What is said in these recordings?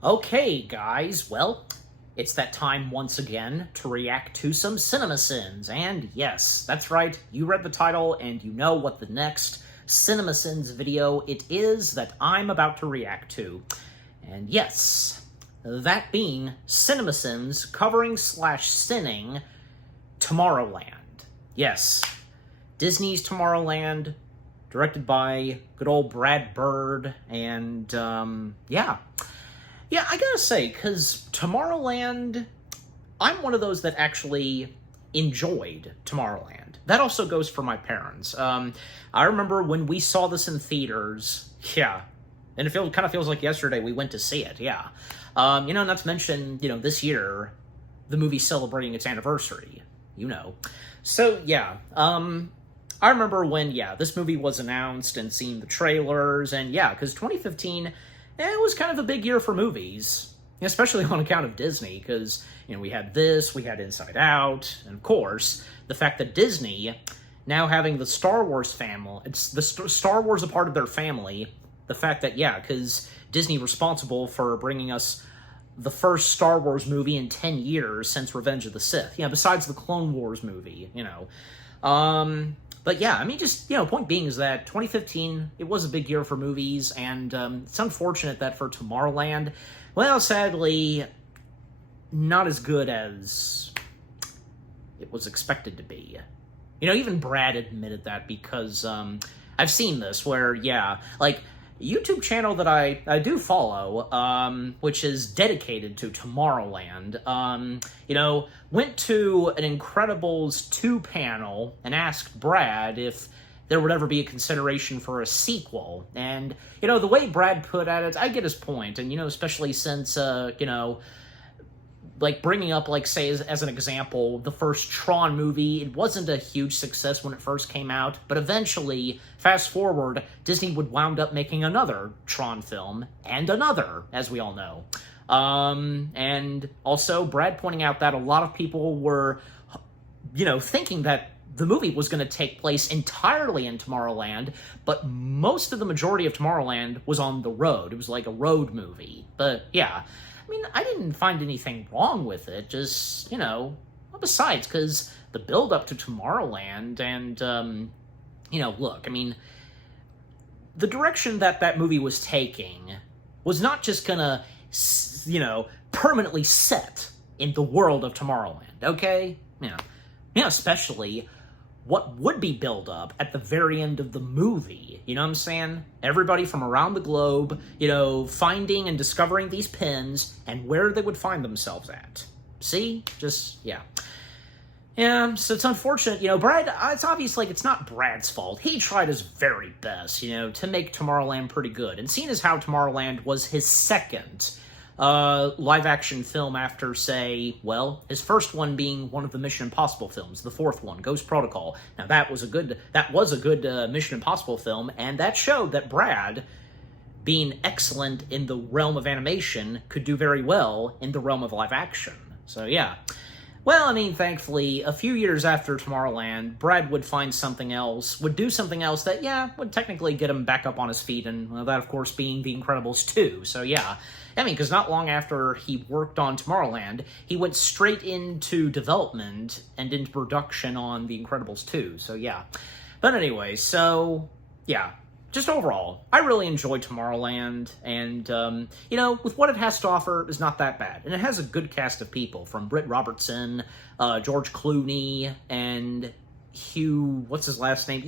Okay, guys, well, it's that time once again to react to some CinemaSins. And yes, that's right, you read the title and you know what the next CinemaSins video it is that I'm about to react to. And yes, that being CinemaSins covering slash sinning Tomorrowland. Yes, Disney's Tomorrowland, directed by good old Brad Bird, and yeah. Yeah, I gotta say, because Tomorrowland, I'm one of those that actually enjoyed Tomorrowland. That also goes for my parents. I remember when we saw this in theaters, yeah, and it kind of feels like yesterday we went to see it, yeah. Not to mention, this year, the movie's celebrating its anniversary, So, yeah, I remember when, this movie was announced and seeing the trailers, and yeah, because 2015... it was kind of a big year for movies, especially on account of Disney, because, we had this, we had Inside Out, and of course, the fact that Disney, now having the Star Wars family, it's the Star Wars a part of their family, the fact that, because Disney responsible for bringing us the first Star Wars movie in 10 years since Revenge of the Sith, besides the Clone Wars movie, But yeah, point being is that 2015, it was a big year for movies, and it's unfortunate that for Tomorrowland, well, sadly, not as good as it was expected to be. Even Brad admitted that, because I've seen this where, YouTube channel that I do follow, which is dedicated to Tomorrowland, went to an Incredibles 2 panel and asked Brad if there would ever be a consideration for a sequel. And, the way Brad put at it, I get his point. And, especially since, bringing up, say, as an example, the first Tron movie, it wasn't a huge success when it first came out, but eventually, fast forward, Disney would wound up making another Tron film, and another, as we all know. And also, Brad pointing out that a lot of people were, thinking that the movie was going to take place entirely in Tomorrowland, but most of the majority of Tomorrowland was on the road. It was like a road movie. But, yeah. I didn't find anything wrong with it, just, besides, because the build-up to Tomorrowland, and, look, the direction that movie was taking was not just gonna, permanently set in the world of Tomorrowland, okay? Especially what would be build-up at the very end of the movie, you know what I'm saying? Everybody from around the globe, finding and discovering these pins and where they would find themselves at. See? Just, yeah. Yeah, so it's unfortunate, Brad, it's obvious, it's not Brad's fault. He tried his very best, to make Tomorrowland pretty good. And seeing as how Tomorrowland was his second live-action film after, say, his first one being one of the Mission Impossible films, the fourth one, Ghost Protocol. Now, that was a good Mission Impossible film, and that showed that Brad, being excellent in the realm of animation, could do very well in the realm of live-action. So, yeah. Well, thankfully, a few years after Tomorrowland, Brad would find something else, would do something else that, would technically get him back up on his feet, and that, of course, being The Incredibles 2. So, yeah. Because not long after he worked on Tomorrowland, he went straight into development and into production on The Incredibles 2. So, yeah. But anyway, so, yeah. Just overall, I really enjoyed Tomorrowland, and, with what it has to offer, it's not that bad. And it has a good cast of people, from Britt Robertson, George Clooney, and Hugh, what's his last name?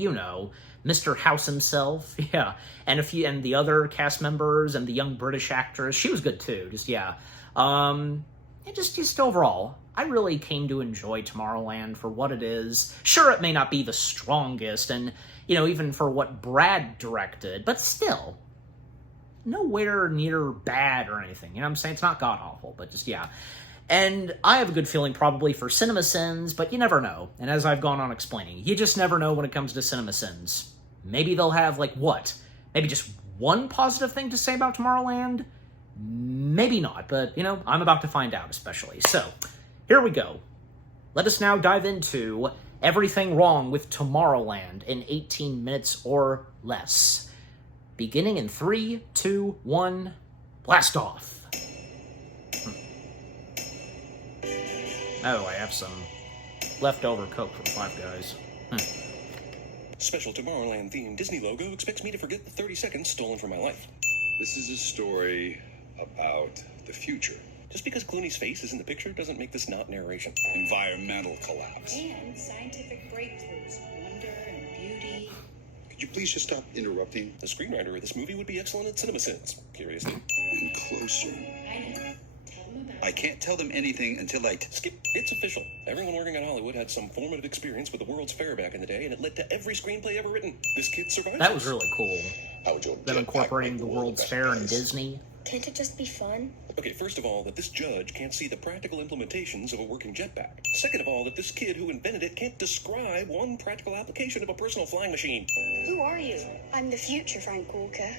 Mr. House himself, yeah. And the other cast members, and the young British actress, she was good too, just, yeah. And just overall, I really came to enjoy Tomorrowland for what it is. Sure, it may not be the strongest, and, even for what Brad directed, but still, nowhere near bad or anything, you know what I'm saying? It's not god-awful, but just, yeah. And I have a good feeling probably for CinemaSins, but you never know. And as I've gone on explaining, you just never know when it comes to CinemaSins. Maybe they'll have, what? Maybe just one positive thing to say about Tomorrowland? Maybe not, but, I'm about to find out, especially. So, here we go. Let us now dive into everything wrong with Tomorrowland in 18 minutes or less. Beginning in 3, 2, 1, blast off. Oh, I have some leftover Coke from Five Guys. Special Tomorrowland themed Disney logo expects me to forget the 30 seconds stolen from my life. This is a story about the future. Just because Clooney's face is in the picture doesn't make this not narration. Environmental collapse. And scientific breakthroughs, wonder and beauty. Could you please just stop interrupting? The screenwriter of this movie would be excellent at CinemaSins, curiously. And closer. I know. Tell them about I can't tell them anything until I... Skip. It's official. Everyone working on Hollywood had some formative experience with the World's Fair back in the day, and it led to every screenplay ever written. This kid survived. That was really cool. How would you Them incorporating the World's Fair and Disney. Can't it just be fun? Okay, first of all, that this judge can't see the practical implementations of a working jetpack. Second of all, that this kid who invented it can't describe one practical application of a personal flying machine. Who are you? I'm the future Frank Walker.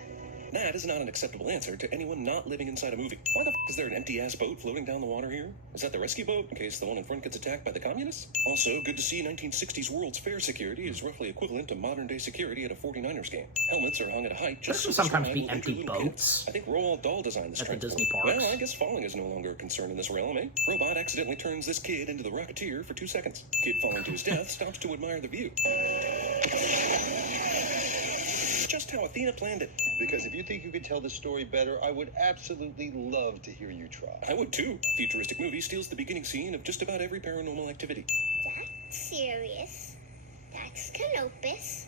That is not an acceptable answer to anyone not living inside a movie. Why the f*** is there an empty-ass boat floating down the water here? Is that the rescue boat, in case the one in front gets attacked by the communists? Also, good to see 1960s World's Fair security is roughly equivalent to modern-day security at a 49ers game. Helmets are hung at a height just There so should sometimes the be stride will empty injure little boats kids. I think Roald Dahl designed this at the transport. Disney parks. Well, I guess falling is no longer a concern in this realm, eh? Robot accidentally turns this kid into the Rocketeer for 2 seconds. Kid falling to his death stops to admire the view. Just how Athena planned it. Because if you think you could tell the story better, I would absolutely love to hear you try. I would too. Futuristic movie steals the beginning scene of just about every paranormal activity. That's serious. That's Canopus.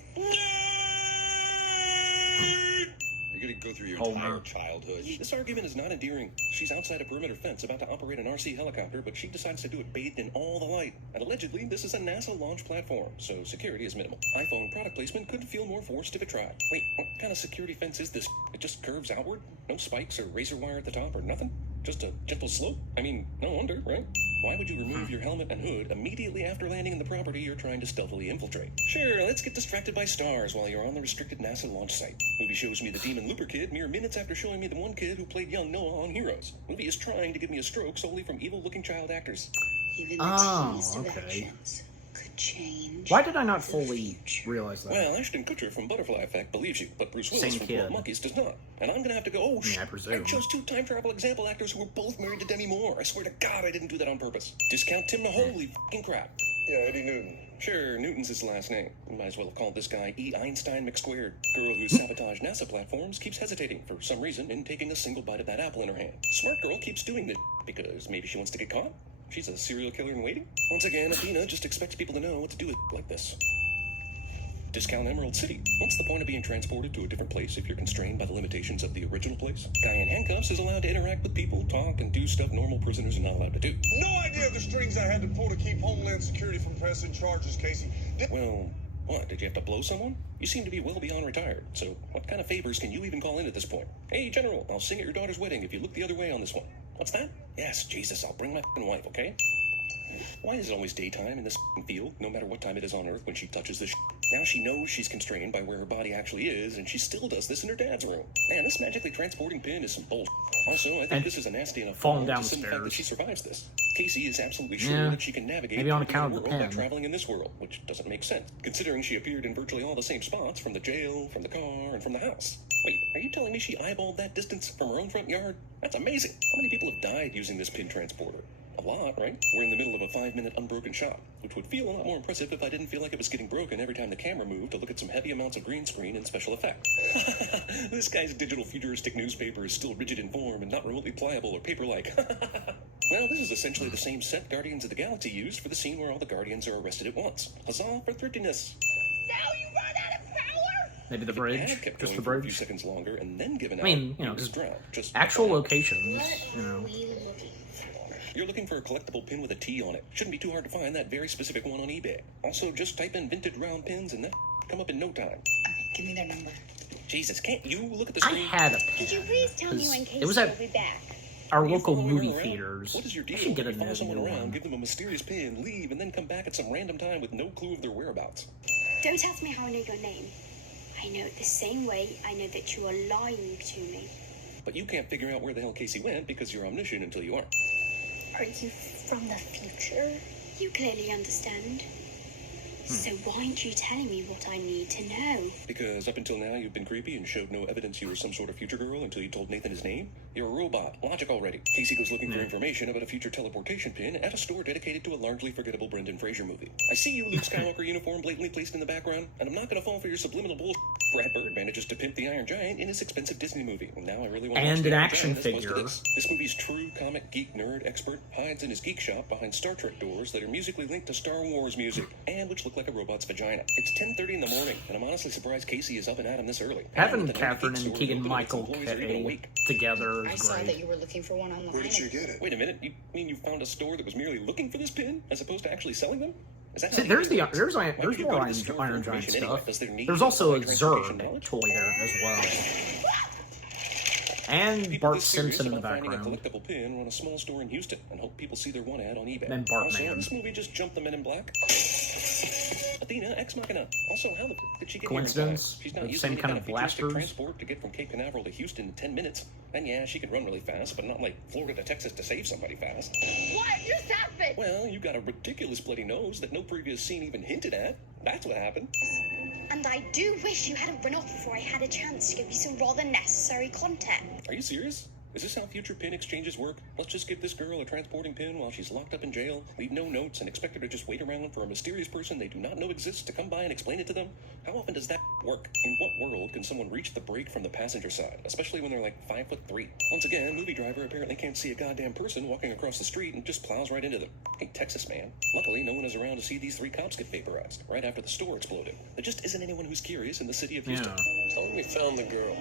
You're gonna go through your Homer. entire childhood. This argument is not endearing. She's outside a perimeter fence about to operate an RC helicopter, but she decides to do it bathed in all the light. And allegedly, this is a NASA launch platform, so security is minimal. iPhone product placement couldn't feel more forced if it tried. Wait, what kind of security fence is this? It just curves outward? No spikes or razor wire at the top or nothing? Just a gentle slope? I mean, no wonder, right? Why would you remove your helmet and hood immediately after landing in the property you're trying to stealthily infiltrate? Sure, let's get distracted by stars while you're on the restricted NASA launch site. Movie shows me the Demon Looper kid mere minutes after showing me the one kid who played young Noah on Heroes. Movie is trying to give me a stroke solely from evil-looking child actors. even the Oh, teeniest of okay. actions could change. Why did I not the fully future. realize that? Well, Ashton Kutcher from Butterfly Effect believes you, but Bruce Willis Same from kid. 12 Monkeys does not. And I'm gonna have to go, oh, I presume. I chose 2 time travel example actors who were both married to Demi Moore. I swear to God I didn't do that on purpose. Discount Tim the holy fucking crap. Yeah, Eddie Newton. Sure, Newton's his last name. You might as well have called this guy E. Einstein McSquared. Girl who sabotaged NASA platforms keeps hesitating for some reason in taking a single bite of that apple in her hand. Smart girl keeps doing this because maybe she wants to get caught. She's a serial killer in waiting. Once again, Athena just expects people to know what to do with like this. Discount Emerald City. What's the point of being transported to a different place if you're constrained by the limitations of the original place? Guy in handcuffs is allowed to interact with people, talk, and do stuff normal prisoners are not allowed to do. No idea the strings I had to pull to keep Homeland Security from pressing charges, Casey. Well, what, did you have to blow someone? You seem to be well beyond retired, so what kind of favors can you even call in at this point? Hey, General, I'll sing at your daughter's wedding if you look the other way on this one. What's that? Yes, Jesus, I'll bring my f***ing wife, okay? Why is it always daytime in this f***ing field, no matter what time it is on Earth when she touches this shit? Now she knows she's constrained by where her body actually is, and she still does this in her dad's room. Man, this magically transporting pin is some bull. Also, I think And this is a nasty enough falling flaw down to the the fact that stairs. she survives this. Casey is absolutely sure Yeah, that she can navigate maybe on through the account of the world by pen. traveling in this world, which doesn't make sense, considering she appeared in virtually all the same spots from the jail, from the car, and from the house. Wait, are you telling me she eyeballed that distance from her own front yard? That's amazing. How many people have died using this pin transporter? A lot, right? We're in the middle of a 5-minute unbroken shot, which would feel a lot more impressive if I didn't feel like it was getting broken every time the camera moved to look at some heavy amounts of green screen and special effect. This guy's digital futuristic newspaper is still rigid in form and not remotely pliable or paper-like. Well, this is essentially the same set Guardians of the Galaxy used for the scene where all the Guardians are arrested at once. Huzzah for thriftiness! Now you run out of power? Maybe the Had bridge, kept just going the for a few bridge. seconds longer and then given out. I mean, you know, he was just drowned. Just actual like that. locations. What You are know, we looking for? You're looking for a collectible pin with a T on it. Shouldn't be too hard to find that very specific one on eBay. Also, just type in vintage round pins and that come up in no time. Okay, give me their number. Jesus, can't you look at the I screen? had a Could you pen. please tell me 'cause when Casey it was at will be back? our You local follow movie her around? theaters. What is your I deal? should get You a follow new someone around, one. give them a mysterious pin, leave, and then come back at some random time with no clue of their whereabouts. Don't ask me how I know your name. I know it the same way I know that you are lying to me. But you can't figure out where the hell Casey went because you're omniscient until you aren't. Are you from the future? You clearly understand. So why aren't you telling me what I need to know? Because up until now you've been creepy and showed no evidence you were some sort of future girl until you told Nathan his name. You're a robot. Logic already. Casey goes looking for information about a future teleportation pin at a store dedicated to a largely forgettable Brendan Fraser movie. I see you, Luke Skywalker uniform blatantly placed in the background, and I'm not gonna fall for your subliminal bullshit. Brad Bird manages to pimp the Iron Giant in his expensive Disney movie. Now I really want to watch And the an Iron action Giant as opposed to figure. This movie's true comic geek nerd expert hides in his geek shop behind Star Trek doors that are musically linked to Star Wars music, and which look like a robot's vagina. It's 10:30 in the morning, and I'm honestly surprised Casey is up and at him this early. Having The Catherine geek and store Keegan open, Michael its employees aren't even awake. together I is saw that great. you were looking for one online. Where did you get it? Wait a minute, you mean you found a store that was merely looking for this pin, as opposed to actually selling them? Is that See, how there's eBay works? there's Why would you more go to Iron, the store for Iron Giant information anyway? stuff. Does there need There's to be also a transportation Zurg knowledge? toy there as well. And People Bart this serious Simpson in the about finding background. a collectible pin run a small store in Houston and hope people see their one ad on eBay. Then Bart also, Man. this movie just jumped the Men in Black. Athena, Ex Machina. Also, how the f*** did she get Coincidence? here in time? She's not The using same any kind kind of of futuristic blasters? transport to get from Cape Canaveral to Houston in 10 minutes. And yeah, she could run really fast, but not like Florida to Texas to save somebody fast. What just happened? Well, you got a ridiculous bloody nose that no previous scene even hinted at. That's what happened. And I do wish you hadn't run off before I had a chance to give you some rather necessary content. Are you serious? Is this how future pin exchanges work? Let's just give this girl a transporting pin while she's locked up in jail, leave no notes, and expect her to just wait around for a mysterious person they do not know exists to come by and explain it to them? How often does that work? In what world can someone reach the brake from the passenger side, especially when they're like 5'3"? Once again, movie driver apparently can't see a goddamn person walking across the street and just plows right into them. Hey, Texas man. Luckily, no one is around to see these 3 cops get vaporized right after the store exploded. There just isn't anyone who's curious in the city of Houston. Yeah. Tell me we found the girl.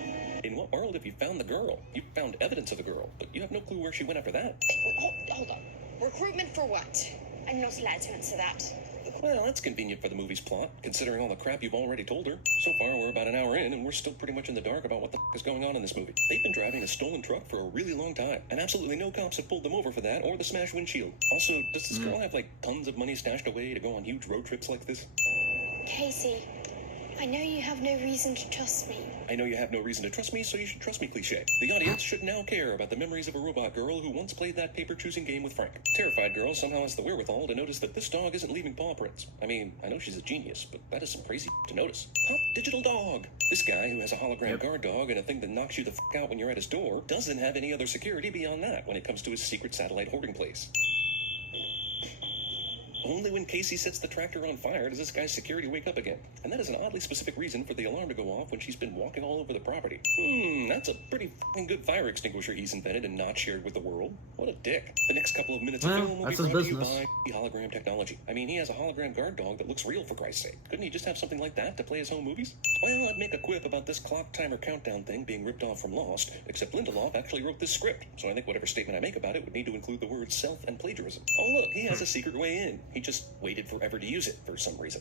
In what world have you found the girl? You found evidence of the girl, but you have no clue where she went after that. Hold on. Recruitment for what? I'm not allowed to answer that. Well, that's convenient for the movie's plot, considering all the crap you've already told her. So far, we're about an hour in, and we're still pretty much in the dark about what the f*** is going on in this movie. They've been driving a stolen truck for a really long time, and absolutely no cops have pulled them over for that or the smashed windshield. Also, does this girl have, like, tons of money stashed away to go on huge road trips like this? Casey, I know you have no reason to trust me. I know you have no reason to trust me, so you should trust me, cliché. The audience should now care about the memories of a robot girl who once played that paper-choosing game with Frank. Terrified girl somehow has the wherewithal to notice that this dog isn't leaving paw prints. I mean, I know she's a genius, but that is some crazy to notice. Pop digital dog! This guy, who has a hologram guard dog and a thing that knocks you the out when you're at his door, doesn't have any other security beyond that when it comes to his secret satellite hoarding place. Only when Casey sets the tractor on fire does this guy's security wake up again. And that is an oddly specific reason for the alarm to go off when she's been walking all over the property. That's a pretty f***ing good fire extinguisher he's invented and not shared with the world. What a dick. The next couple of minutes of Well, film will be that's his brought to you business. by hologram technology. I mean, he has a hologram guard dog that looks real, for Christ's sake. Couldn't he just have something like that to play his home movies? Well, I'd make a quip about this clock timer countdown thing being ripped off from Lost, except Lindelof actually wrote this script, so I think whatever statement I make about it would need to include the words self and plagiarism. Oh look, he has a secret way in. He just waited forever to use it for some reason.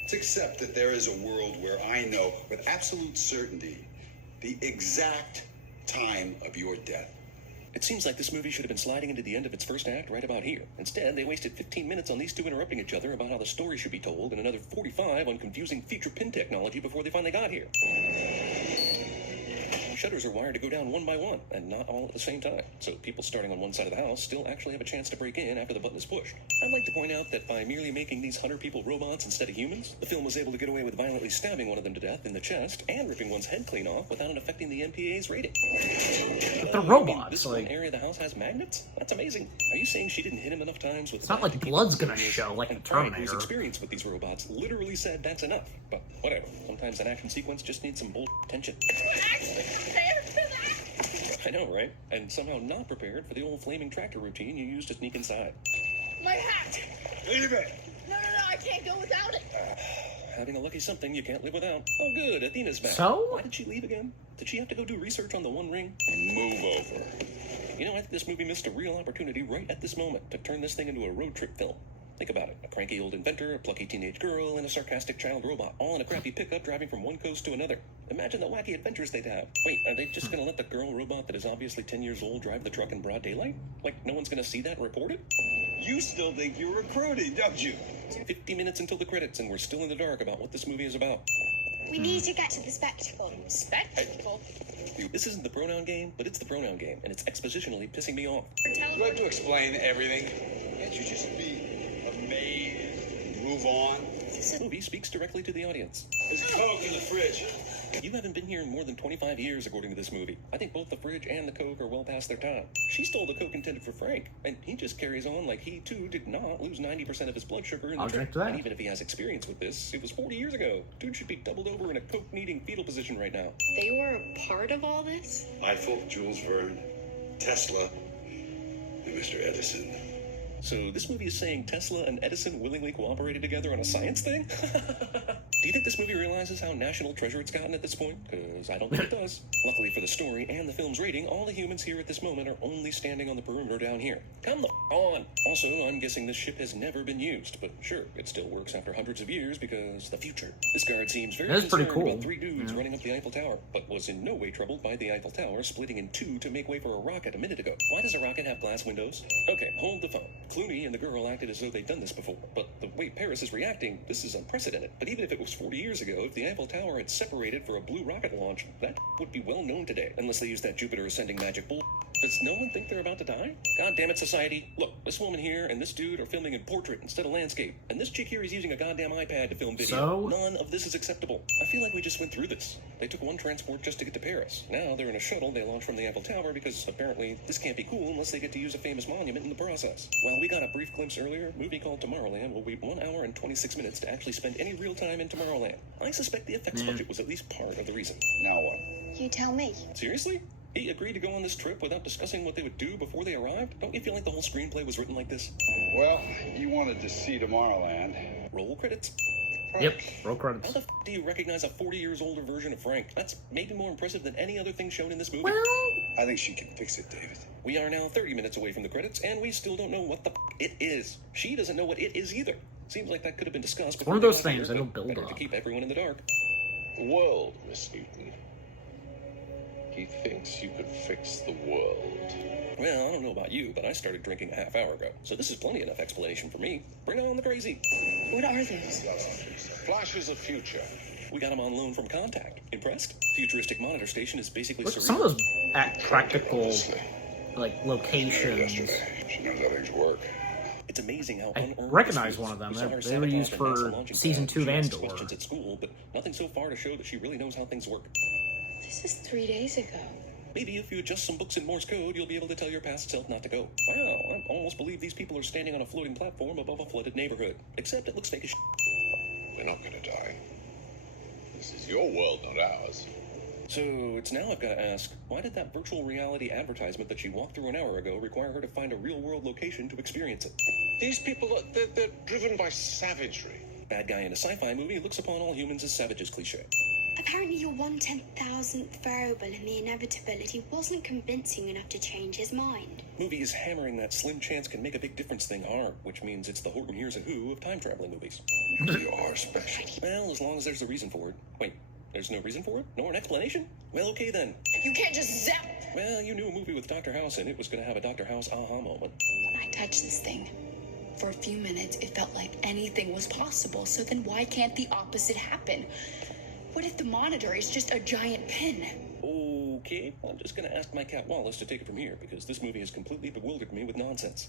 Let's accept that there is a world where I know with absolute certainty the exact time of your death. It seems like this movie should have been sliding into the end of its first act right about here. Instead, they wasted 15 minutes on these two interrupting each other about how the story should be told and another 45 on confusing future pin technology before they finally got here. Shutters are wired to go down one by one, and not all at the same time. So people starting on one side of the house still actually have a chance to break in after the button is pushed. I'd like to point out that by merely making these 100 people robots instead of humans, the film was able to get away with violently stabbing one of them to death in the chest and ripping one's head clean off without it affecting the MPA's rating. But they're I mean, robots, this one like... area of the house has magnets? That's amazing. Are you saying she didn't hit him enough times with It's not like blood's gonna show, like in and Frank, whose Terminator. experience with these robots, literally said that's enough. But whatever. Sometimes an action sequence just needs some bull tension. Actually prepared for that. I know, right? And somehow not prepared for the old flaming tractor routine you used to sneak inside. My hat. Leave it. No, I can't go without it. Having a lucky something you can't live without. Oh, good. Athena's back. So? Why did she leave again? Did she have to go do research on the One Ring? Move over. You know, I think this movie missed a real opportunity right at this moment to turn this thing into a road trip film. Think about it. A cranky old inventor, a plucky teenage girl, and a sarcastic child robot, all in a crappy pickup driving from one coast to another. Imagine the wacky adventures they'd have. Wait, are they just gonna let the girl robot that is obviously 10 years old drive the truck in broad daylight? Like, no one's gonna see that and report it? You still think you're recruiting, don't you? 50 minutes until the credits, and we're still in the dark about what this movie is about. We need to get to the spectacle. Spectacle. This isn't the pronoun game, but it's the pronoun game, and it's expositionally pissing me off. Do I have to explain everything? Can't you just be amazed and move on? The movie speaks directly to the audience. There's Coke in the fridge. You haven't been here in more than 25 years, according to this movie. I think both the fridge and the Coke are well past their time. She stole the Coke intended for Frank, and he just carries on like he, too, did not lose 90% of his blood sugar in the I'll trip. drink to that. And even if he has experience with this, it was 40 years ago. Dude should be doubled over in a Coke-needing fetal position right now. They were a part of all this? Eiffel, Jules Verne, Tesla, and Mr. Edison. So this movie is saying Tesla and Edison willingly cooperated together on a science thing? Do you think this movie realizes how national treasure it's gotten at this point? Because I don't think it does. Luckily for the story and the film's rating, all the humans here at this moment are only standing on the perimeter down here. Come the on! Also, I'm guessing this ship has never been used, but sure, it still works after hundreds of years because the future. This guard seems very That's pretty concerned cool. about 3 dudes running up the Eiffel Tower, but was in no way troubled by the Eiffel Tower splitting in 2 to make way for a rocket a minute ago. Why does a rocket have glass windows? Okay, hold the phone. Clooney and the girl acted as though they'd done this before, but the way Paris is reacting, this is unprecedented. But even if it was 40 years ago, if the Eiffel Tower had separated for a blue rocket launch, that would be well known today, unless they use that Jupiter ascending magic bull. Does no one think they're about to die? God damn it, society. Look, this woman here and this dude are filming in portrait instead of landscape, and this chick here is using a goddamn iPad to film video. So? None of this is acceptable. I feel like we just went through this. They took one transport just to get to Paris. Now they're in a shuttle they launched from the Eiffel Tower because apparently this can't be cool unless they get to use a famous monument in the process. While we got a brief glimpse earlier, a movie called Tomorrowland will wait 1 hour and 26 minutes to actually spend any real time in Tomorrowland. I suspect the effects budget was at least part of the reason. Now what? You tell me. Seriously? He agreed to go on this trip without discussing what they would do before they arrived? Don't you feel like the whole screenplay was written like this? Well, you wanted to see Tomorrowland. Roll credits. Yep, roll How credits. the f do you recognize a 40 years older version of Frank? That's maybe more impressive than any other thing shown in this movie. Well, I think she can fix it, David. We are now 30 minutes away from the credits, and we still don't know what the f it is. She doesn't know what it is either. Seems like that could have been discussed. one of before those we got things here, that'll but build better up. to keep everyone in the dark. The world, Miss Newton. He thinks you could fix the world. Well, I don't know about you, but I started drinking a half hour ago, so this is plenty enough explanation for me. Bring on the crazy. What are those? Flashes of future. We got him on loan from Contact. Impressed? Futuristic monitor station is basically look, surreal. some of those practical, like, locations. She knows how things work. It's amazing how I unearned recognize this one of them. was. We saw her They were sabotage used the for NASA launching season pad. 2 of She asked Andor. questions at school, but nothing so far to show that she really knows how things work. This is 3 days ago. Maybe if you adjust some books in Morse code, you'll be able to tell your past self not to go. Wow, I almost believe these people are standing on a floating platform above a flooded neighborhood. Except it looks fake as shit. They're not gonna die. This is your world, not ours. So it's now I've got to ask, why did that virtual reality advertisement that she walked through an hour ago require her to find a real-world location to experience it? These people, they're driven by savagery. Bad guy in a sci-fi movie looks upon all humans as savages cliche. Apparently your 1/10,000th variable in the inevitability wasn't convincing enough to change his mind. Movie is hammering that slim chance can make a big difference thing hard, which means it's the Horton Hears a Who of time-traveling movies. You are special. Well, as long as there's a reason for it. Wait, there's no reason for it? Nor an explanation? Well, okay then. You can't just zap. Well, you knew a movie with Dr. House in it was going to have a Dr. House aha moment. When I touched this thing, for a few minutes, it felt like anything was possible. So then why can't the opposite happen? What if the monitor is just a giant pin? Okay, I'm just going to ask my cat Wallace to take it from here, because this movie has completely bewildered me with nonsense.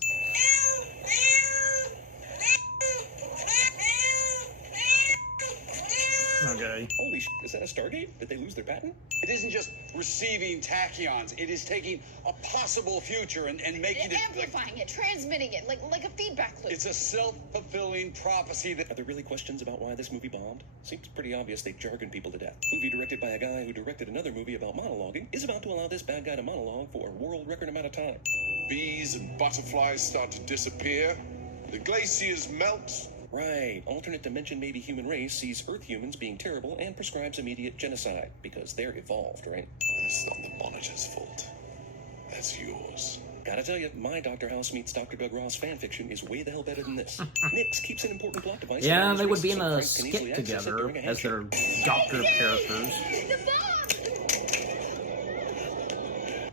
Okay. Holy shit, is that a Stargate? Did they lose their patent? It isn't just receiving tachyons. It is taking a possible future and making it... Amplifying it, transmitting it, like a feedback loop. It's a self-fulfilling prophecy that... Are there really questions about why this movie bombed? Seems pretty obvious they jargon people to death. Movie directed by a guy who directed another movie about monologuing is about to allow this bad guy to monologue for a world record amount of time. Bees and butterflies start to disappear. The glaciers melt. Right, alternate dimension maybe human race sees Earth humans being terrible and prescribes immediate genocide, because they're evolved, right? It's not the monitor's fault. That's yours. Gotta tell you, my Dr. House meets Dr. Doug Ross fanfiction is way the hell better than this. Nix keeps an important plot device. Yeah, around they his would be wrist in so a Frank can easily skit access it together during a as handshake. their doctor characters. The bomb!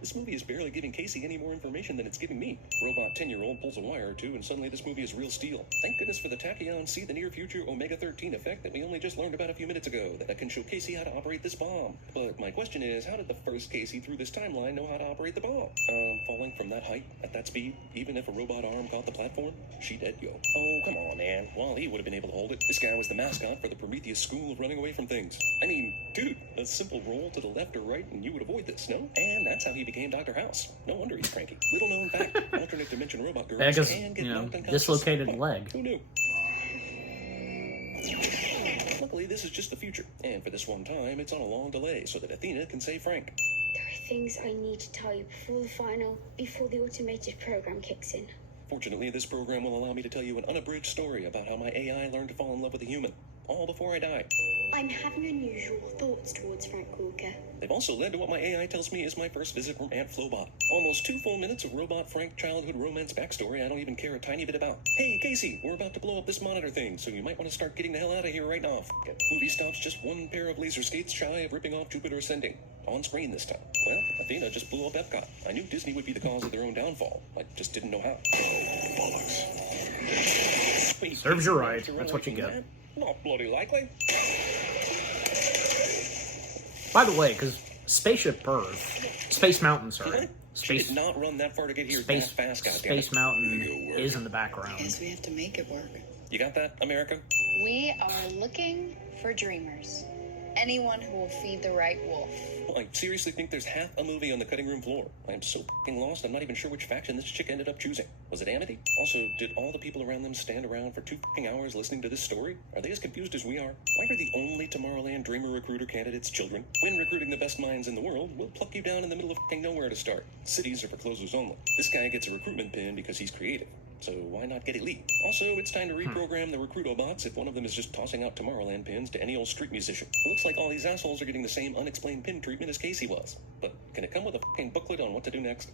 This movie is barely giving Casey any more information than it's giving me. Robot 10-year-old pulls a wire or two, and suddenly this movie is real steel. Thank goodness for the Tachyon See the Near Future Omega-13 effect that we only just learned about a few minutes ago, that can show Casey how to operate this bomb. But my question is, how did the first Casey through this timeline know how to operate the bomb? Falling from that height, at that speed, even if a robot arm caught the platform? She dead, yo. Oh, come on, man. Wall-E would have been able to hold it. This guy was the mascot for the Prometheus School of Running Away from Things. I mean, dude, a simple roll to the left or right and you would avoid this, no? And that's how he became Dr. House. No wonder he's cranky. Little known fact, alternate dimension robot girls can get knocked unconscious. Dislocated leg. Who knew? Luckily, this is just the future, and for this one time, it's on a long delay so that Athena can save Frank. There are things I need to tell you before the automated program kicks in. Fortunately, this program will allow me to tell you an unabridged story about how my AI learned to fall in love with a human, all before I die. I'm having unusual thoughts towards Frank Walker. They've also led to what my AI tells me is my first visit from Aunt Flobot. Almost 2 full minutes of Robot Frank childhood romance backstory I don't even care a tiny bit about. Hey, Casey, we're about to blow up this monitor thing, so you might want to start getting the hell out of here right now. Movie stops just one pair of laser skates shy of ripping off Jupiter Ascending. On screen this time. Well, Athena just blew up Epcot. I knew Disney would be the cause of their own downfall. I just didn't know how. Oh, bollocks. Wait, Serves you right. That's what you get. That? Not bloody likely. By the way, because Spaceship Earth, Space Mountain, sorry. She did not run that far to get here Space, that fast, goddammit. Space Mountain is in the background. I guess we have to make it work. You got that, America? We are looking for dreamers. Anyone who will feed the right wolf. Well, I seriously think there's half a movie on the cutting room floor. I am so f***ing lost, I'm not even sure which faction this chick ended up choosing. Was it Amity? Also, did all the people around them stand around for 2 f***ing hours listening to this story? Are they as confused as we are? Why are the only Tomorrowland Dreamer Recruiter candidates children? When recruiting the best minds in the world, we'll pluck you down in the middle of f***ing nowhere to start. Cities are for closers only. This guy gets a recruitment pin because he's creative. So why not get elite? Also, it's time to reprogram the Recruitobots if one of them is just tossing out Tomorrowland pins to any old street musician. It looks like all these assholes are getting the same unexplained pin treatment as Casey was. But can it come with a fucking booklet on what to do next?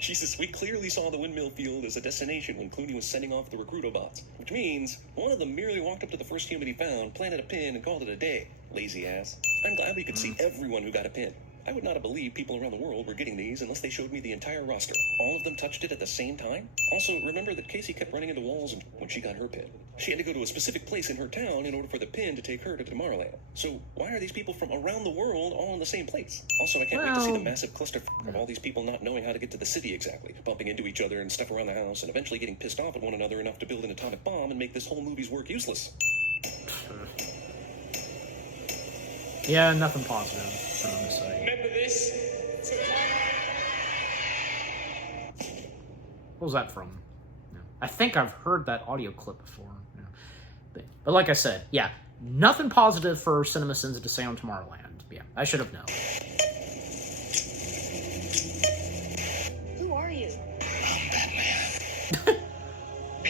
Jesus, we clearly saw the windmill field as a destination when Clooney was sending off the Recruitobots. Which means one of them merely walked up to the first human he found, planted a pin, and called it a day. Lazy ass. I'm glad we could see everyone who got a pin. I would not have believed people around the world were getting these unless they showed me the entire roster. All of them touched it at the same time? Also, remember that Casey kept running into walls when she got her pin. She had to go to a specific place in her town in order for the pin to take her to Tomorrowland. So why are these people from around the world all in the same place? Also, I can't wait to see the massive cluster of all these people not knowing how to get to the city exactly, bumping into each other and stuff around the house, and eventually getting pissed off at one another enough to build an atomic bomb and make this whole movie's work useless. Yeah, nothing positive, I'm gonna say. Remember this? What was that from? Yeah. I think I've heard that audio clip before. Yeah. But like I said, yeah, nothing positive for CinemaSins to say on Tomorrowland. Yeah, I should have known. Who are you? I'm Batman.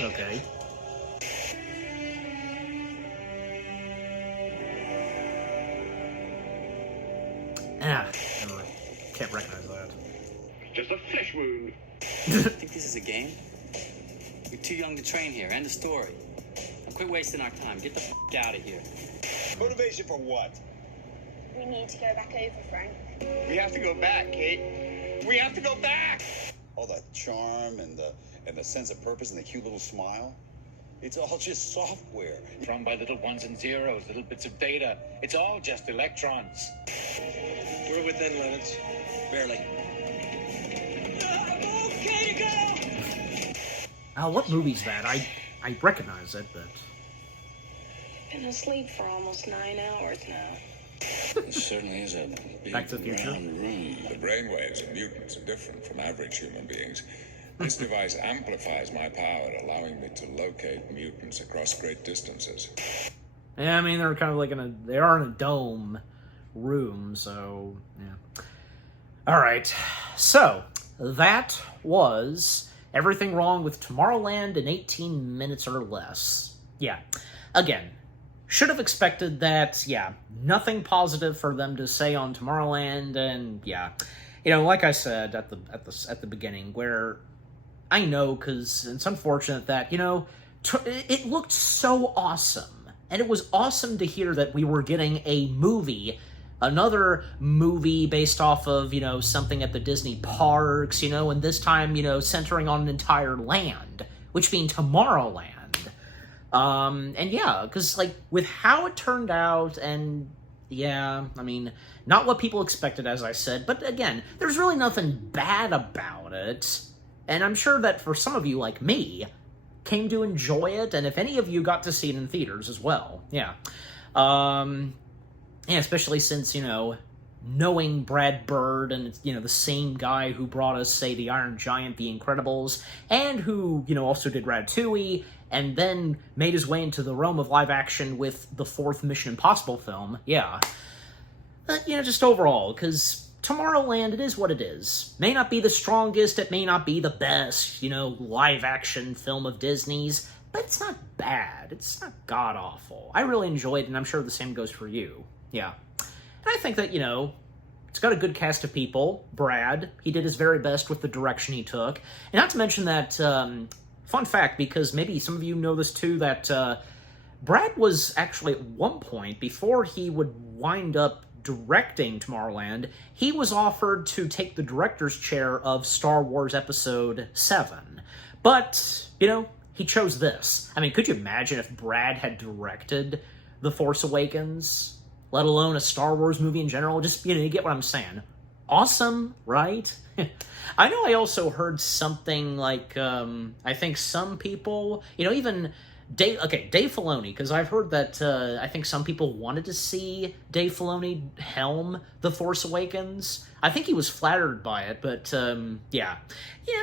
Okay. Can't recognize that. Just a flesh wound. Think this is a game? You're too young to train here. End of story. Now quit wasting our time. Get the f*** out of here. Motivation for what? We need to go back over, Frank. We have to go back, Kate. We have to go back! All the charm and the sense of purpose and the cute little smile. It's all just software. Run by little ones and zeros, little bits of data. It's all just electrons. We're within limits. Barely. Okay to go! What movie's that? I recognize it, but... Been asleep for almost 9 hours now. This certainly is a big Back to the Future. round room. The brainwaves of mutants are different from average human beings. This device amplifies my power, allowing me to locate mutants across great distances. Yeah, I mean, they're kind of like they are in a dome room, so, yeah. Alright, so, that was Everything Wrong with Tomorrowland in 18 minutes or less. Yeah, again, should have expected that, yeah, nothing positive for them to say on Tomorrowland, and, yeah, you know, like I said at the beginning, where I know, because it's unfortunate that, you know, it looked so awesome. And it was awesome to hear that we were getting a movie another movie based off of, something at the Disney parks, and this time, centering on an entire land, which being Tomorrowland. And yeah, because, like, with how it turned out, and yeah, I mean, not what people expected, as I said, but again, there's really nothing bad about it, and I'm sure that for some of you, like me, came to enjoy it, and if any of you got to see it in theaters as well, yeah. Yeah, especially since, knowing Brad Bird and, the same guy who brought us, say, The Iron Giant, The Incredibles, and who, also did Ratatouille, and then made his way into the realm of live action with the fourth Mission Impossible film, yeah. But, just overall, because Tomorrowland, it is what it is. May not be the strongest, it may not be the best, live action film of Disney's, but it's not bad. It's not god-awful. I really enjoyed it, and I'm sure the same goes for you. Yeah. And I think that, it's got a good cast of people. Brad, he did his very best with the direction he took. And not to mention that, fun fact, because maybe some of you know this too, that Brad was actually at one point, before he would wind up directing Tomorrowland, he was offered to take the director's chair of Star Wars Episode 7. But, he chose this. I mean, could you imagine if Brad had directed The Force Awakens, let alone a Star Wars movie in general? Just, you get what I'm saying. Awesome, right? I know I also heard something like, I think some people, even Dave Filoni, because I've heard that, I think some people wanted to see Dave Filoni helm The Force Awakens. I think he was flattered by it, but, yeah.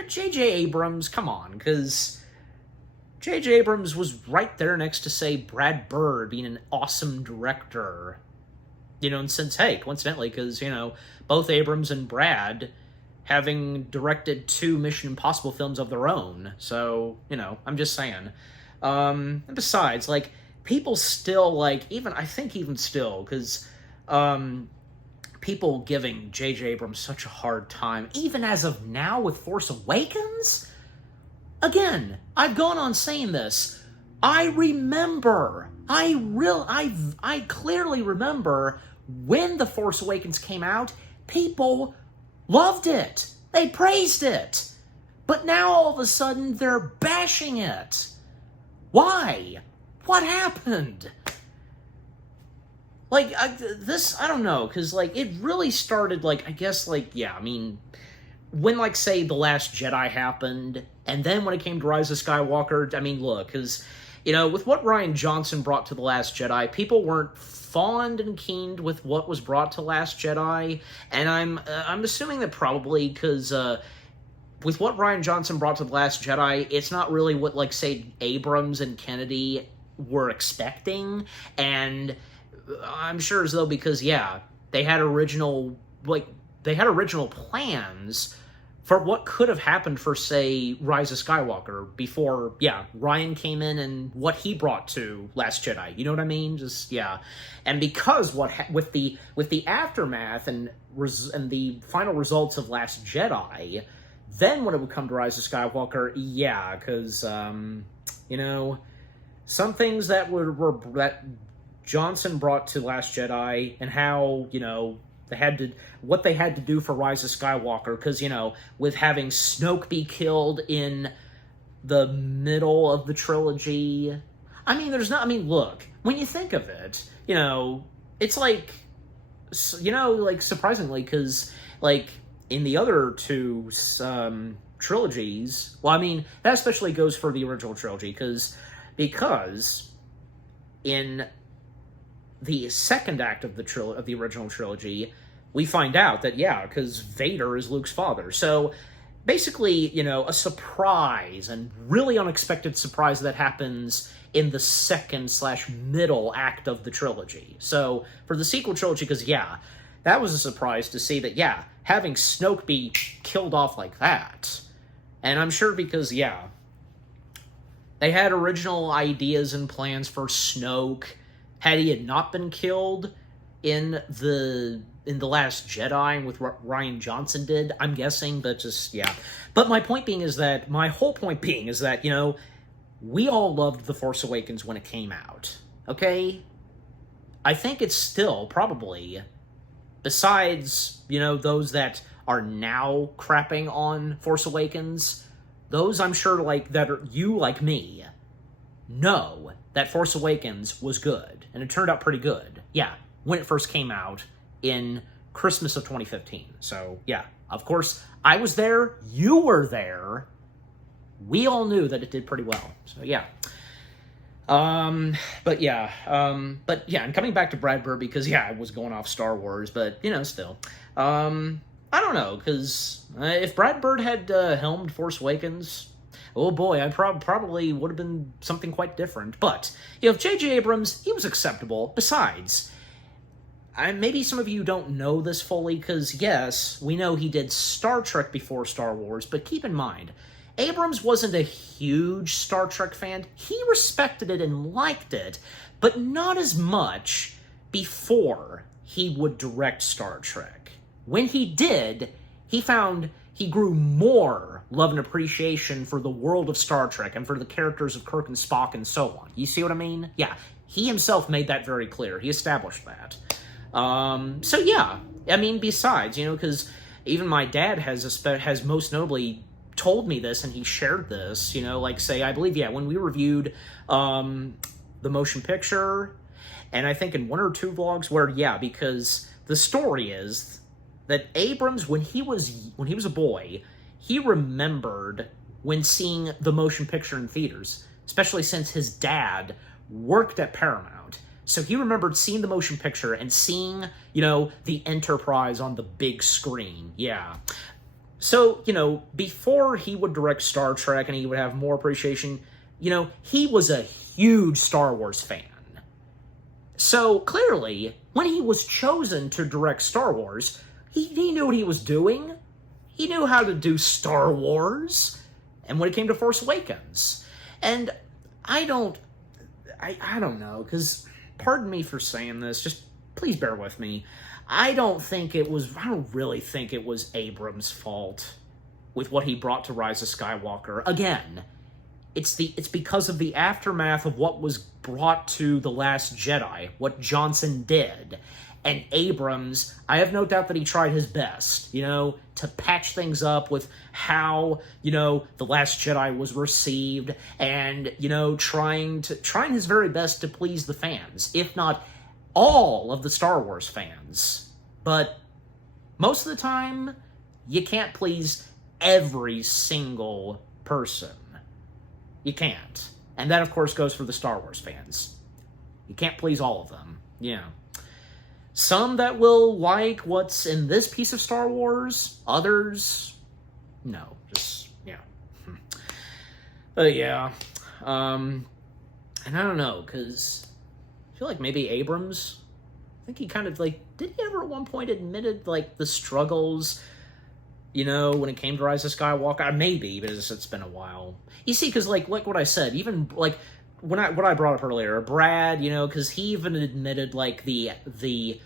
J.J. Abrams, come on, because J.J. Abrams was right there next to, say, Brad Bird being an awesome director. And since, hey, coincidentally, because, both Abrams and Brad having directed 2 Mission Impossible films of their own. So, I'm just saying. And besides, like, people still, like, even still, because, people giving J.J. Abrams such a hard time, even as of now with Force Awakens? Again, I've gone on saying this. I clearly remember when The Force Awakens came out, people loved it. They praised it. But now all of a sudden they're bashing it. Why? What happened? Like, I don't know, because, like, it really started, like, I guess, like, yeah, I mean, when, like, say, The Last Jedi happened, and then when it came to Rise of Skywalker, I mean, look, because, with what Rian Johnson brought to The Last Jedi, people weren't fond and keen with what was brought to Last Jedi, and I'm assuming that probably because, with what Rian Johnson brought to The Last Jedi, it's not really what, like, say, Abrams and Kennedy were expecting, and I'm sure as though because, yeah, they had original plans for what could have happened for, say, Rise of Skywalker before, yeah, Ryan came in and what he brought to Last Jedi. You know what I mean? Just, yeah. And because with the aftermath and the final results of Last Jedi, then when it would come to Rise of Skywalker, yeah, because, some things that that Johnson brought to Last Jedi and how, what they had to do for Rise of Skywalker, because, with having Snoke be killed in the middle of the trilogy, look, when you think of it, it's like, like, surprisingly, because, like, in the other 2 trilogies, well, I mean, that especially goes for the original trilogy, because in the second act of the original trilogy, we find out that, yeah, because Vader is Luke's father. So, basically, a surprise, and really unexpected surprise that happens in the second/middle act of the trilogy. So, for the sequel trilogy, because, yeah, that was a surprise to see that, yeah, having Snoke be killed off like that. And I'm sure because, yeah, they had original ideas and plans for Snoke. Had he not been killed in the Last Jedi with what Rian Johnson did, I'm guessing, but just, yeah. But my whole point being is that, we all loved The Force Awakens when it came out, okay? I think it's still probably besides, those that are now crapping on Force Awakens, those I'm sure that are you like me know that Force Awakens was good, and it turned out pretty good. Yeah, when it first came out in Christmas of 2015. So, yeah, of course, I was there, you were there, we all knew that it did pretty well. So, yeah. But yeah, and coming back to Brad Bird, because, yeah, I was going off Star Wars, but, still. I don't know, because if Brad Bird had helmed Force Awakens, oh boy, I probably would have been something quite different. But, if J.J. Abrams, he was acceptable. Besides, maybe some of you don't know this fully, because, yes, we know he did Star Trek before Star Wars, but keep in mind, Abrams wasn't a huge Star Trek fan. He respected it and liked it, but not as much before he would direct Star Trek. When he did, he found he grew more love and appreciation for the world of Star Trek and for the characters of Kirk and Spock and so on. You see what I mean? Yeah, he himself made that very clear. He established that. So yeah, I mean, besides, because even my dad has most notably told me this, and he shared this, say, I believe, yeah, when we reviewed the motion picture, and I think in one or two vlogs where, yeah, because the story is that Abrams, when he was a boy, he remembered when seeing the motion picture in theaters, especially since his dad worked at Paramount. So he remembered seeing the motion picture and seeing, the Enterprise on the big screen. Yeah. So, before he would direct Star Trek and he would have more appreciation, he was a huge Star Wars fan. So, clearly, when he was chosen to direct Star Wars, he knew what he was doing. He knew how to do Star Wars. And when it came to Force Awakens. And I don't know, because, pardon me for saying this, just please bear with me. I don't really think it was Abrams' fault with what he brought to Rise of Skywalker. Again, it's because of the aftermath of what was brought to The Last Jedi, what Johnson did. And Abrams, I have no doubt that he tried his best, to patch things up with how, The Last Jedi was received and, trying his very best to please the fans, if not all of the Star Wars fans. But most of the time, you can't please every single person. You can't. And that, of course, goes for the Star Wars fans. You can't please all of them. Some that will like what's in this piece of Star Wars, others, no. Just, yeah. But yeah. And I don't know, because I feel like maybe Abrams, I think he kind of, did he ever at one point admitted, the struggles, when it came to Rise of Skywalker? Maybe, but it's been a while. You see, because, like what I said, even, what I brought up earlier, Brad, because he even admitted, the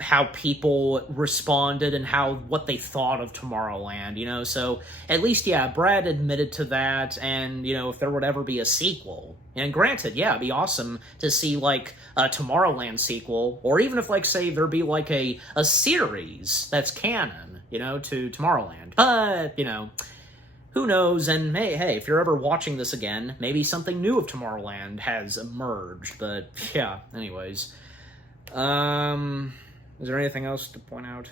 how people responded and what they thought of Tomorrowland, so at least, yeah, Brad admitted to that, and, if there would ever be a sequel, and granted, yeah, it'd be awesome to see, a Tomorrowland sequel, or even if, say, there'd be, a series that's canon, to Tomorrowland, but, who knows, and hey, if you're ever watching this again, maybe something new of Tomorrowland has emerged, but, yeah, anyways, is there anything else to point out?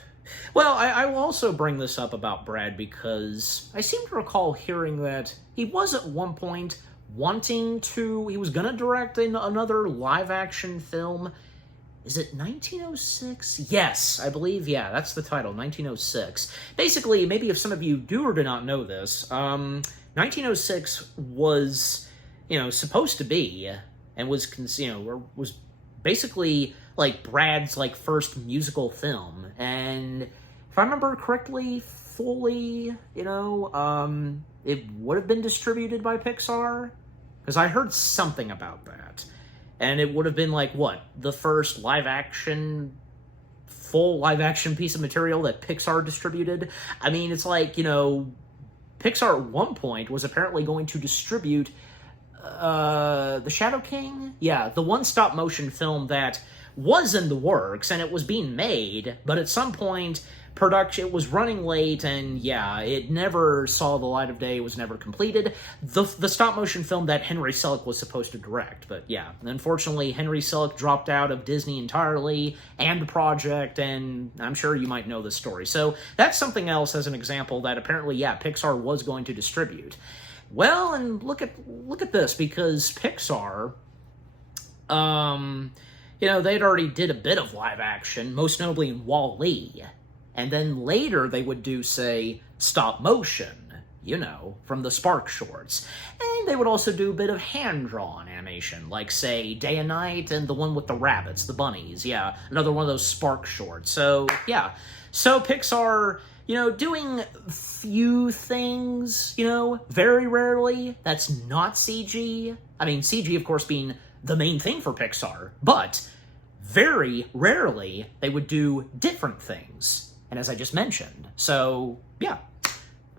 Well, I will also bring this up about Brad because I seem to recall hearing that he was at one point he was going to direct another live-action film. Is it 1906? Yes, I believe, yeah, that's the title, 1906. Basically, maybe if some of you do or do not know this, 1906 was, supposed to be, and was basically Brad's first musical film, and if I remember correctly, fully, it would have been distributed by Pixar, because I heard something about that, and it would have been the first full live-action piece of material that Pixar distributed. I mean, it's Pixar at one point was apparently going to distribute The Shadow King? Yeah, the one stop-motion film that was in the works, and it was being made, but at some point, production, it was running late, and yeah, it never saw the light of day, it was never completed. The stop-motion film that Henry Selick was supposed to direct, but yeah, unfortunately, Henry Selick dropped out of Disney entirely, and the project, and I'm sure you might know this story. So that's something else as an example that apparently, yeah, Pixar was going to distribute. Well, and look at this, because Pixar, you know, they'd already did a bit of live action, most notably in Wall-E. And then later they would do, say, stop motion, you know, from the Spark shorts. And they would also do a bit of hand-drawn animation, like, say, Day and Night and the one with the rabbits, the bunnies, yeah, another one of those Spark shorts. So, yeah. So Pixar, you know, doing few things, you know, very rarely, that's not CG. I mean, CG, of course, being the main thing for Pixar, but very rarely they would do different things. And as I just mentioned, so, yeah.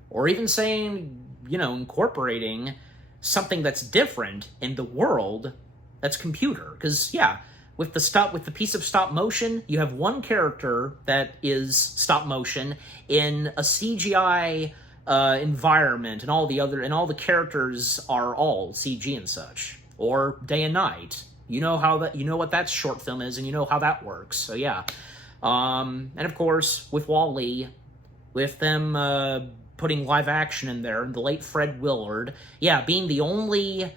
Or even saying, you know, incorporating something that's different in the world that's computer. Because, yeah, with the piece of stop motion, you have one character that is stop motion in a CGI environment, and all the characters are all CG and such. Or Day and Night. You know what that short film is, and you know how that works. So, yeah. And of course, with Wall-E, with them putting live action in there, and the late Fred Willard, yeah, being the only,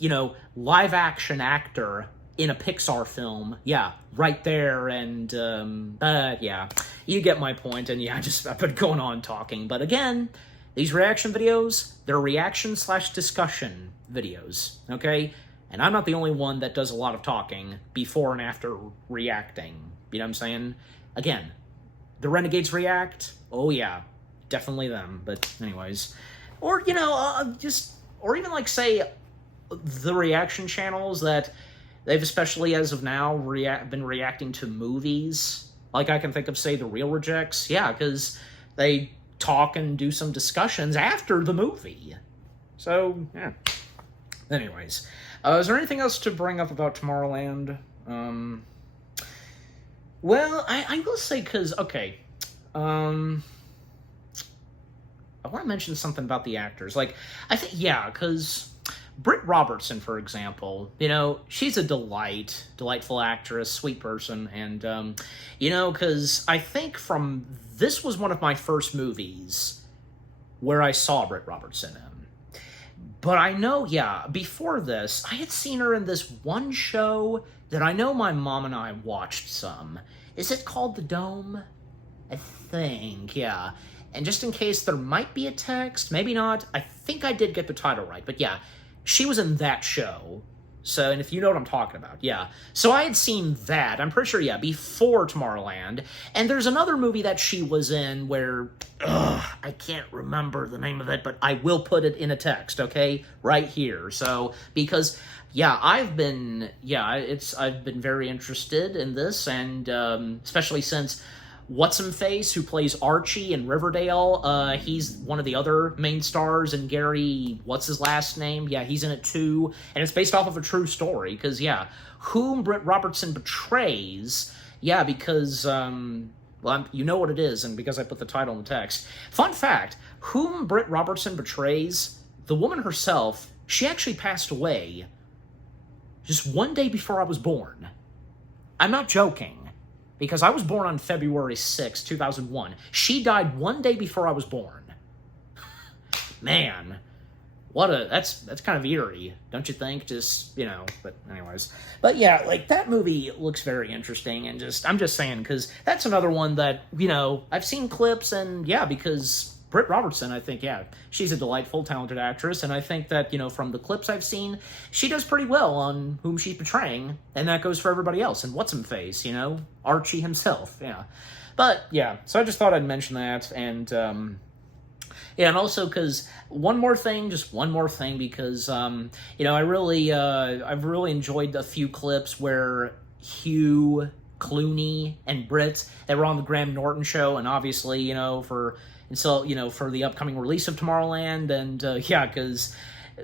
you know, live action actor in a Pixar film, yeah, right there, and, yeah, you get my point, and yeah, I've been going on talking, but again, these reaction videos, they're reaction/discussion videos, okay? And I'm not the only one that does a lot of talking before and after reacting. You know what I'm saying? Again, the Renegades react. Oh, yeah. Definitely them. But anyways. Or, you know, or even, like, say, the reaction channels that they've, especially as of now, been reacting to movies. Like, I can think of, say, The Real Rejects. Yeah, because they talk and do some discussions after the movie. So, yeah. Anyways. Is there anything else to bring up about Tomorrowland? Well, I will say, because, okay, I want to mention something about the actors. Like, I think, yeah, because Britt Robertson, for example, you know, she's a delightful actress, sweet person, and, you know, because I think this was one of my first movies where I saw Britt Robertson in. But I know, yeah, before this, I had seen her in this one show that I know my mom and I watched some. Is it called The Dome? I think, yeah. And just in case there might be a text, maybe not, I think I did get the title right. But yeah, she was in that show. So, and if you know what I'm talking about, yeah. So I had seen that, I'm pretty sure, yeah, before Tomorrowland. And there's another movie that she was in where, I can't remember the name of it, but I will put it in a text, okay? Right here. So, because, yeah, I've been very interested in this, and especially since What's-Him-Face, who plays Archie in Riverdale, he's one of the other main stars, and Gary, what's his last name? Yeah, he's in it too, and it's based off of a true story, because, yeah, whom Britt Robertson betrays, yeah, because, well, you know what it is, and because I put the title in the text. Fun fact, whom Britt Robertson betrays, the woman herself, she actually passed away just one day before I was born. I'm not joking. Because I was born on February 6, 2001. She died one day before I was born. Man, that's kind of eerie, don't you think? Just, you know, but anyways. But yeah, like, that movie looks very interesting, and I'm just saying, because that's another one that, you know, I've seen clips, and yeah, because Britt Robertson, I think, yeah, she's a delightful, talented actress, and I think that, you know, from the clips I've seen, she does pretty well on whom she's portraying, and that goes for everybody else, and What's-Him-Face, you know, Archie himself, yeah. But, yeah, so I just thought I'd mention that, and, yeah, and also, because just one more thing, because, you know, I've really enjoyed a few clips where Hugh, Clooney, and Britt, they were on the Graham Norton show, and obviously, you know, for the upcoming release of Tomorrowland, and, yeah, because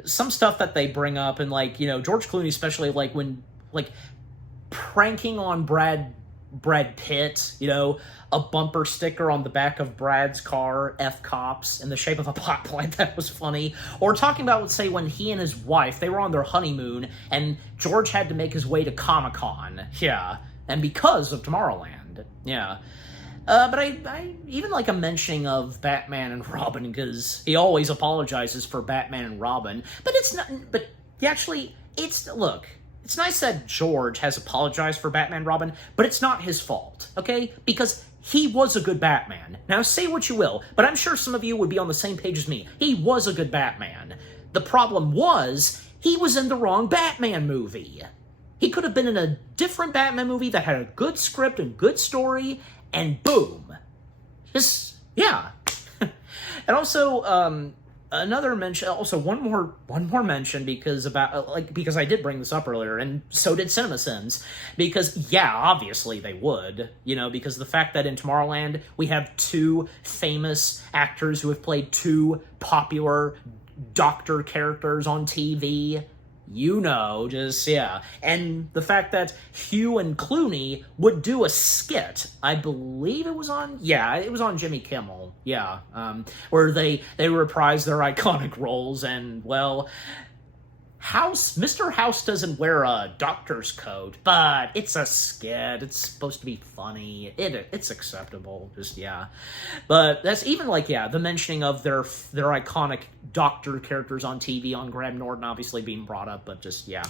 some stuff that they bring up, and, like, you know, George Clooney especially, like, when, like, pranking on Brad Pitt, you know, a bumper sticker on the back of Brad's car, F cops, in the shape of a pot plant. That was funny. Or talking about, let's say, when he and his wife, they were on their honeymoon, and George had to make his way to Comic-Con. Yeah. And because of Tomorrowland. Yeah. But I even like a mentioning of Batman and Robin, because he always apologizes for Batman and Robin. But it's not, but he actually, look, it's nice that George has apologized for Batman and Robin, but it's not his fault, okay? Because he was a good Batman. Now, say what you will, but I'm sure some of you would be on the same page as me. He was a good Batman. The problem was, he was in the wrong Batman movie. He could have been in a different Batman movie that had a good script and good story, and boom. Just, yeah. And also, another mention, also one more mention, because because I did bring this up earlier, and so did CinemaSins, because yeah, obviously they would, you know, because the fact that in Tomorrowland we have two famous actors who have played two popular doctor characters on TV, you know, just, yeah. And the fact that Hugh and Clooney would do a skit, I believe it was on, yeah, it was on Jimmy Kimmel, yeah, where they reprise their iconic roles, and, well, Mr. House doesn't wear a doctor's coat, but it's a skit, it's supposed to be funny, it's acceptable, just, yeah. But that's even, like, yeah, the mentioning of their iconic doctor characters on TV, on Graham Norton obviously being brought up, but just, yeah.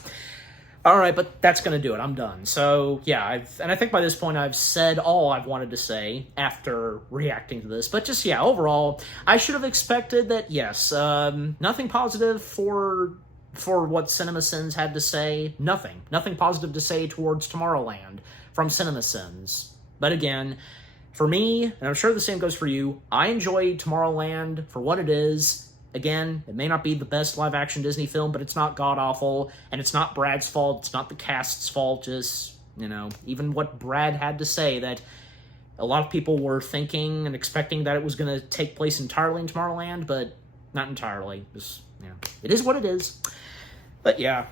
Alright, but that's gonna do it, I'm done. So, yeah, I think by this point I've said all I've wanted to say after reacting to this, but just, yeah, overall, I should have expected that, yes, nothing positive for what CinemaSins had to say. Nothing positive to say towards Tomorrowland from CinemaSins. But again, for me, and I'm sure the same goes for you, I enjoy Tomorrowland for what it is. Again, it may not be the best live-action Disney film, but it's not god-awful, and it's not Brad's fault, it's not the cast's fault, just, you know, even what Brad had to say, that a lot of people were thinking and expecting that it was going to take place entirely in Tomorrowland, but not entirely. Just, yeah, it is what it is. But yeah.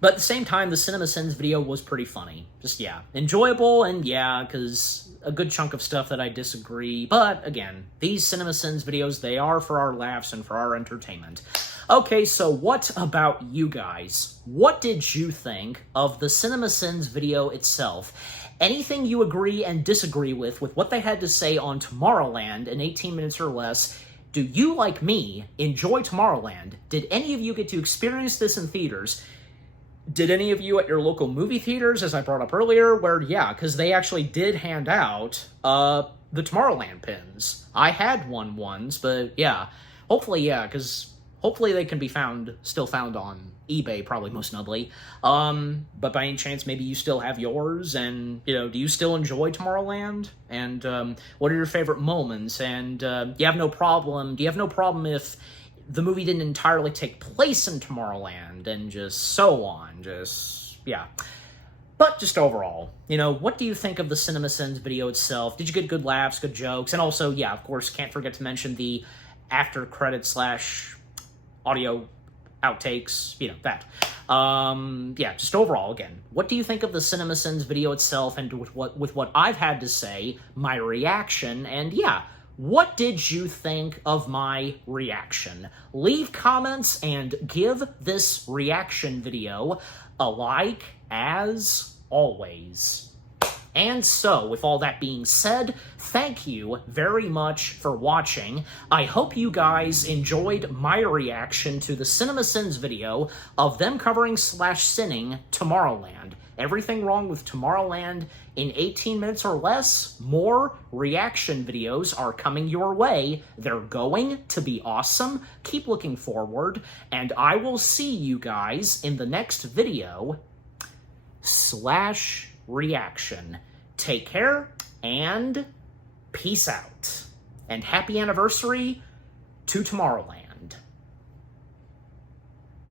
But at the same time, the CinemaSins video was pretty funny. Just, yeah, enjoyable, and yeah, because a good chunk of stuff that I disagree. But again, these CinemaSins videos, they are for our laughs and for our entertainment. Okay, so what about you guys? What did you think of the CinemaSins video itself? Anything you agree and disagree with what they had to say on Tomorrowland in 18 minutes or less? Do you, like me, enjoy Tomorrowland? Did any of you get to experience this in theaters? Did any of you at your local movie theaters, as I brought up earlier, where, yeah, because they actually did hand out the Tomorrowland pins. I had one once, but yeah. Hopefully, yeah, because hopefully they can be still found on eBay, probably most notably. But by any chance, maybe you still have yours, and, you know, do you still enjoy Tomorrowland? And what are your favorite moments? And do you have no problem if the movie didn't entirely take place in Tomorrowland, and just so on, just, yeah. But just overall, you know, what do you think of the CinemaSins video itself? Did you get good laughs, good jokes? And also, yeah, of course, can't forget to mention the after credits / audio outtakes, you know, that. Yeah, just overall, again, what do you think of the CinemaSins video itself, and with what I've had to say, my reaction, and yeah, what did you think of my reaction? Leave comments and give this reaction video a like, as always. And so, with all that being said, thank you very much for watching. I hope you guys enjoyed my reaction to the CinemaSins video of them covering / sinning Tomorrowland. Everything wrong with Tomorrowland in 18 minutes or less. More reaction videos are coming your way. They're going to be awesome. Keep looking forward, and I will see you guys in the next video / reaction. Take care, and peace out. And happy anniversary to Tomorrowland.